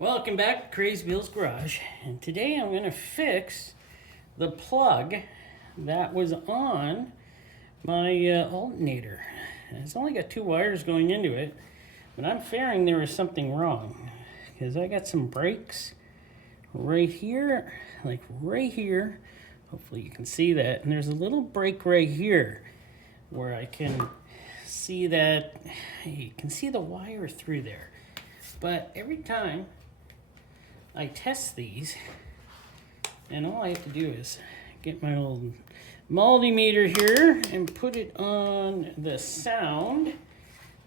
Welcome back to Crazy Bill's Garage, and today I'm going to fix the plug that was on my alternator. And it's only got two wires going into it, but I'm fearing there is something wrong because I got some breaks right here, like right here. Hopefully you can see that, and there's a little break right here where I can see that you can see the wire through there. But every time I test these, and all I have to do is get my old multimeter here and put it on the sound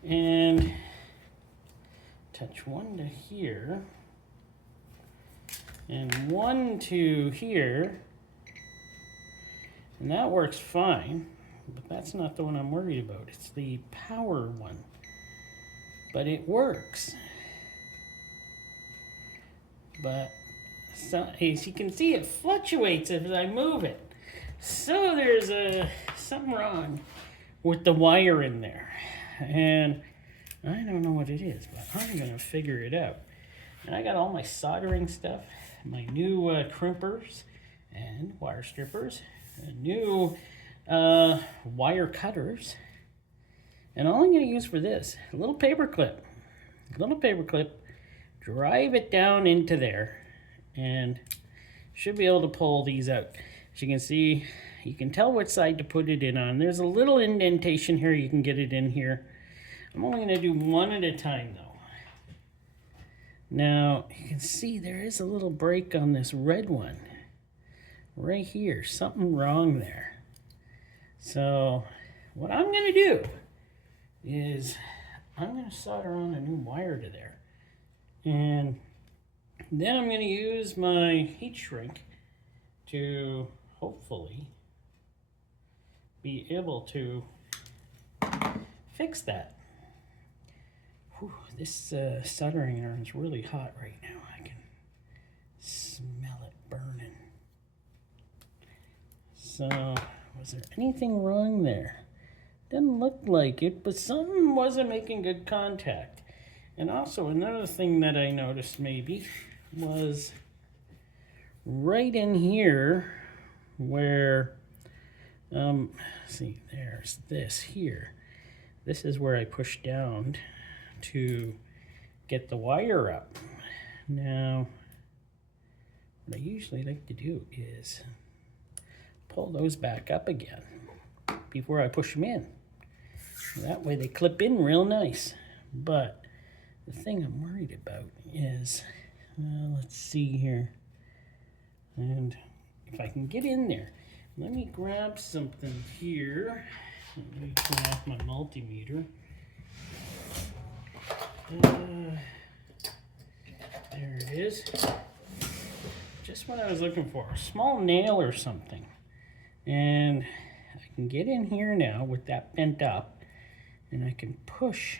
and touch one to here and one to here, and that works fine. But that's not the one I'm worried about. It's the power one, but it works. But so, as you can see, it fluctuates as I move it. So there's something wrong with the wire in there. And I don't know what it is, but I'm going to figure it out. And I got all my soldering stuff, my new crimpers and wire strippers, new wire cutters. And all I'm going to use for this, a little paper clip. Drive it down into there and should be able to pull these out. As you can see, you can tell which side to put it in on. There's a little indentation here, you can get it in here. I'm only going to do one at a time though. Now you can see there is a little break on this red one right here, something wrong there. So what I'm going to do is I'm going to solder on a new wire to there. And then I'm going to use my heat shrink to hopefully be able to fix that. Whew, this soldering iron is really hot right now. I can smell it burning. So, was there anything wrong there? Didn't look like it, but something wasn't making good contact. And also another thing that I noticed maybe was right in here where, see, there's this here. This is where I push down to get the wire up. Now, what I usually like to do is pull those back up again before I push them in. That way they clip in real nice. But the thing I'm worried about is, let's see here, and if I can get in there, let me grab something here. Let me turn off my multimeter. There it is. Just what I was looking for, a small nail or something. And I can get in here now with that bent up, and I can push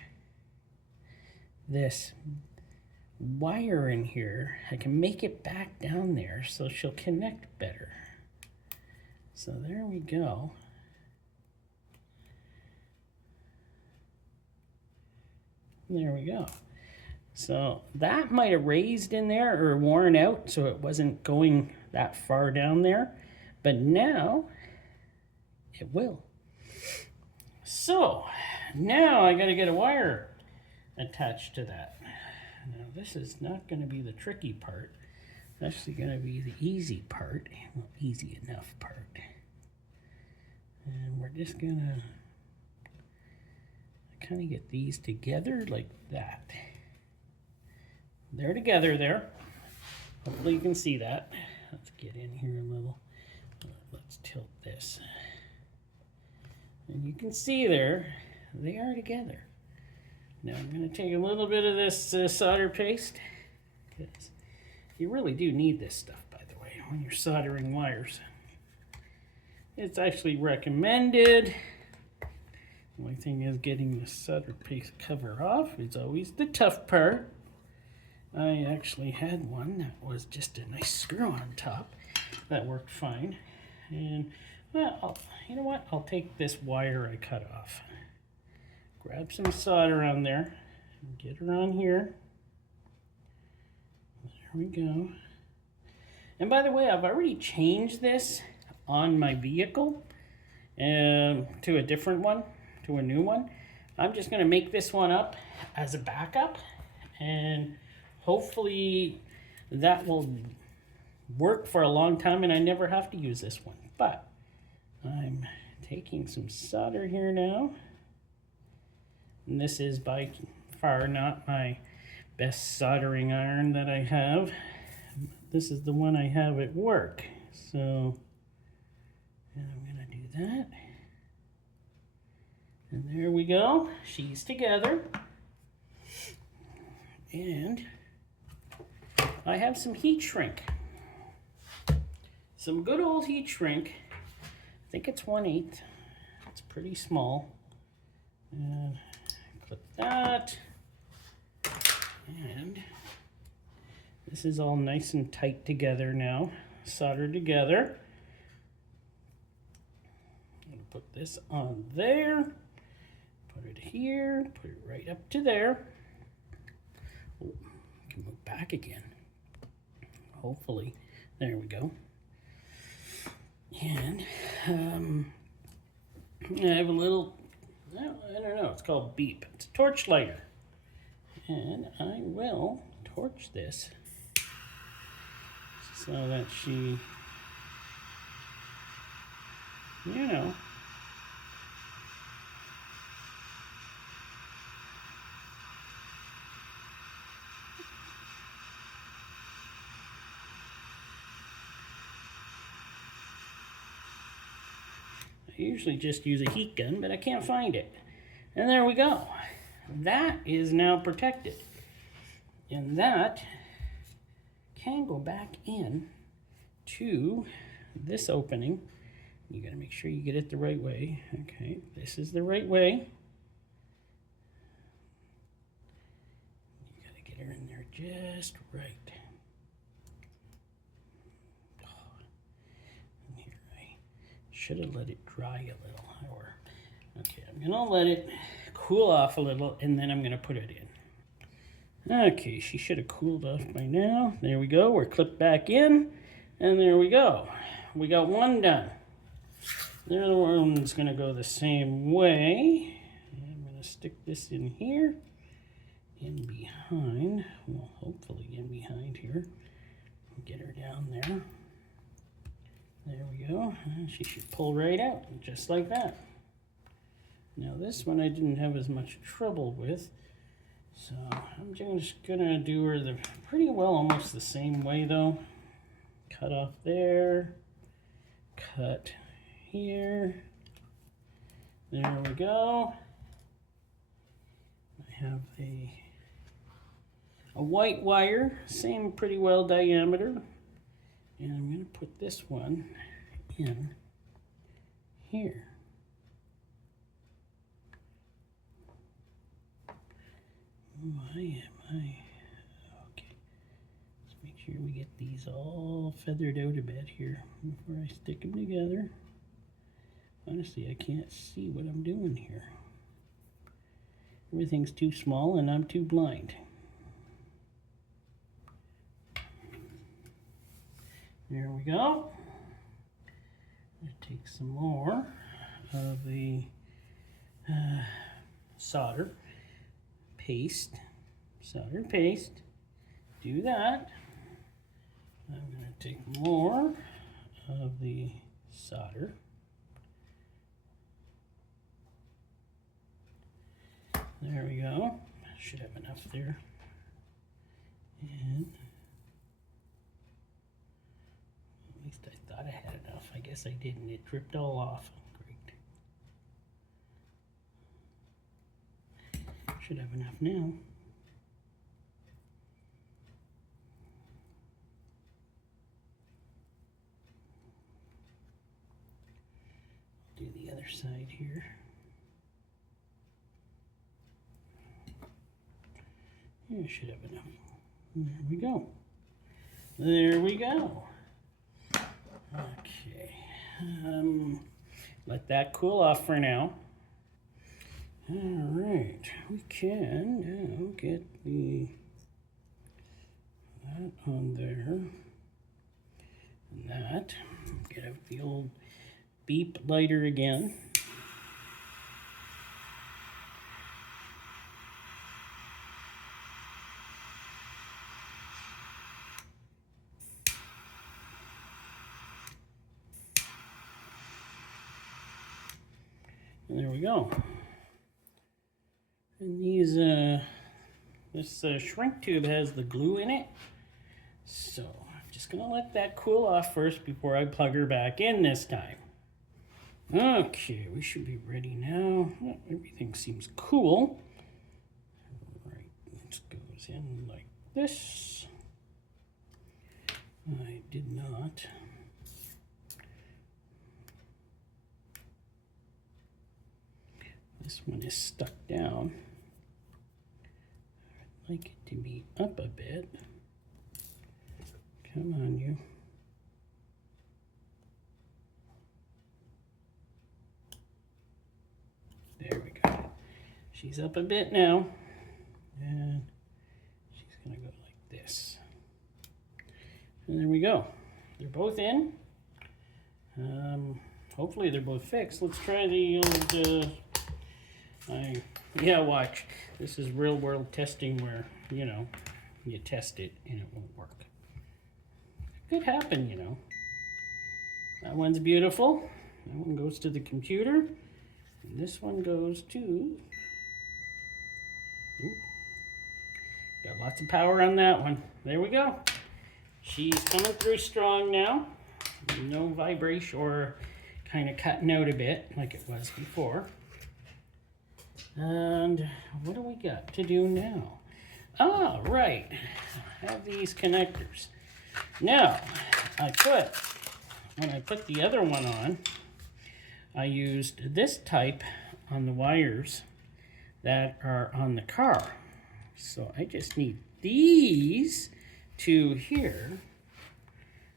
this wire in here. I can make it back down there so she'll connect better. So there we go. There we go. So that might have raised in there or worn out so it wasn't going that far down there, but now it will. So now I got to get a wire attached to that. Now this is not going to be the tricky part. It's actually going to be the easy part, well, easy enough part. And we're just going to kind of get these together like that. They're together there. Hopefully you can see that. Let's get in here a little. Let's tilt this. And you can see there, they are together. Now I'm going to take a little bit of this solder paste, because you really do need this stuff, by the way, when you're soldering wires. It's actually recommended. The only thing is getting the solder paste cover off is always the tough part. I actually had one that was just a nice screw on top. That worked fine. And, well, you know what? I'll take this wire I cut off. Grab some solder on there, get her on here, we go. And by the way, I've already changed this on my vehicle to a different one, to a new one. I'm just gonna make this one up as a backup, and hopefully that will work for a long time and I never have to use this one. But I'm taking some solder here now. And this is by far not my best soldering iron that I have. This is the one I have at work. So and I'm gonna do that. And there we go. She's together. And I have some heat shrink. Some good old heat shrink. I think it's 1/8. It's pretty small. And clip that. And this is all nice and tight together now. Soldered together. I'm going to put this on there. Put it here. Put it right up to there. Oh, I can move back again. Hopefully. There we go. And I have a little, I don't know, it's called beep. It's a torch lighter. And I will torch this so that she, you know, I usually just use a heat gun, but I can't find it. And there we go. That is now protected. And that can go back in to this opening. You gotta make sure you get it the right way. Okay, this is the right way. You gotta get her in there just right. Should have let it dry a little, or okay, I'm gonna let it cool off a little and then I'm gonna put it in. Okay, she should have cooled off by now. There we go, we're clipped back in, and there we go. We got one done. The other one's gonna go the same way. I'm gonna stick this in here, in behind, well, hopefully in behind here. Get her down there. There we go. She should pull right out, just like that. Now this one I didn't have as much trouble with, so I'm just gonna do her the pretty well almost the same way though. Cut off there, cut here. There we go. I have a white wire, same pretty well diameter. And I'm going to put this one in here. Why am I? Okay. Let's make sure we get these all feathered out a bit here before I stick them together. Honestly, I can't see what I'm doing here. Everything's too small and I'm too blind. There we go. I'll take some more of the solder paste. Solder paste. Do that. I'm going to take more of the solder. There we go. Should have enough there. And at least I thought I had enough. I guess I didn't. It dripped all off. Great. Should have enough now. Do the other side here. Yeah, should have enough. There we go. There we go. Okay. Let that cool off for now. All right. We can now get the that on there. And that. Get out the old beep lighter again. And there we go. And these, this shrink tube has the glue in it. So I'm just gonna let that cool off first before I plug her back in this time. Okay, we should be ready now. Oh, everything seems cool. All right, this goes in like this. I did not. This one is stuck down. I'd like it to be up a bit. Come on, you. There we go. She's up a bit now. And she's gonna go like this. And there we go. They're both in. Hopefully they're both fixed. Let's try the old, yeah, watch. This is real world testing where, you know, you test it and it won't work. It could happen, you know. That one's beautiful. That one goes to the computer. And this one goes to... Ooh. Got lots of power on that one. There we go. She's coming through strong now. No vibration or kind of cutting out a bit like it was before. And what do we got to do now? Ah, right. I have these connectors. Now, when I put the other one on, I used this type on the wires that are on the car. So I just need these two here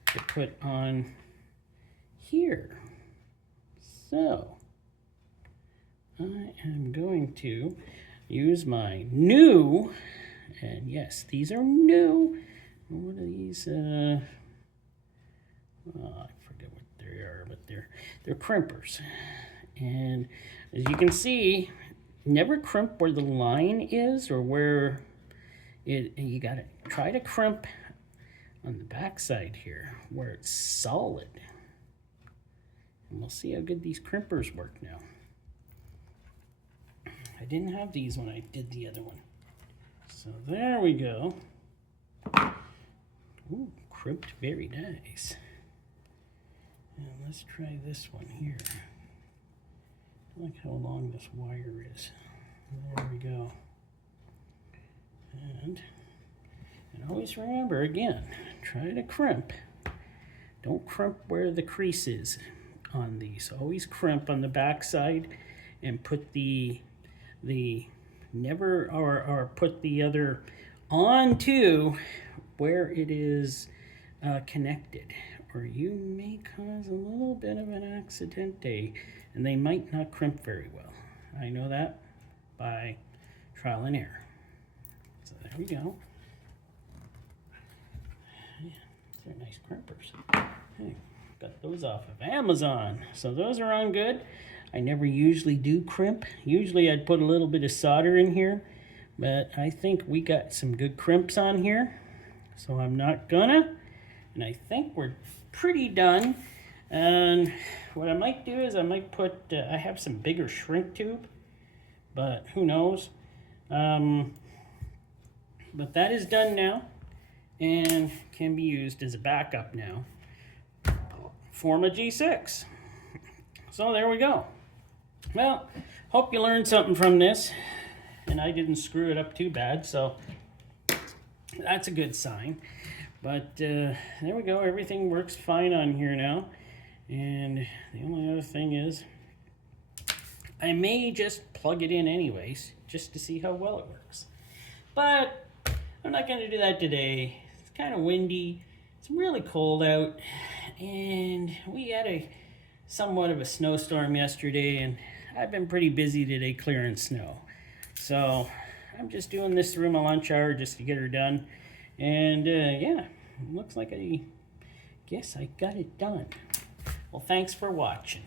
to put on here. So I am going to use my new, and yes, these are new. What are these? I forget what they are, but they're crimpers. And as you can see, never crimp where the line is or where you gotta try to crimp on the back side here where it's solid. And we'll see how good these crimpers work now. I didn't have these when I did the other one. So there we go. Ooh, crimped very nice. And let's try this one here. I like how long this wire is. There we go. And always remember, again, try to crimp. Don't crimp where the crease is on these. Always crimp on the back side and put the never or put the other onto where it is connected, or you may cause a little bit of an accidente, and they might not crimp very well. I know that by trial and error. So there we go. Yeah, these are nice crimpers. Hey, got those off of Amazon, so those are on good. I never usually do crimp. Usually I'd put a little bit of solder in here, but I think we got some good crimps on here, so I'm not gonna. And I think we're pretty done. And what I might do is I might put, I have some bigger shrink tube, but who knows. But that is done now and can be used as a backup now for my G6. So there we go. Well, hope you learned something from this and I didn't screw it up too bad, so that's a good sign. But there we go, everything works fine on here now. And the only other thing is, I may just plug it in anyways, just to see how well it works. But I'm not going to do that today. It's kind of windy, it's really cold out, and we had a somewhat of a snowstorm yesterday, and I've been pretty busy today clearing snow. So I'm just doing this through my lunch hour just to get her done. And yeah, looks like I guess I got it done. Well, thanks for watching.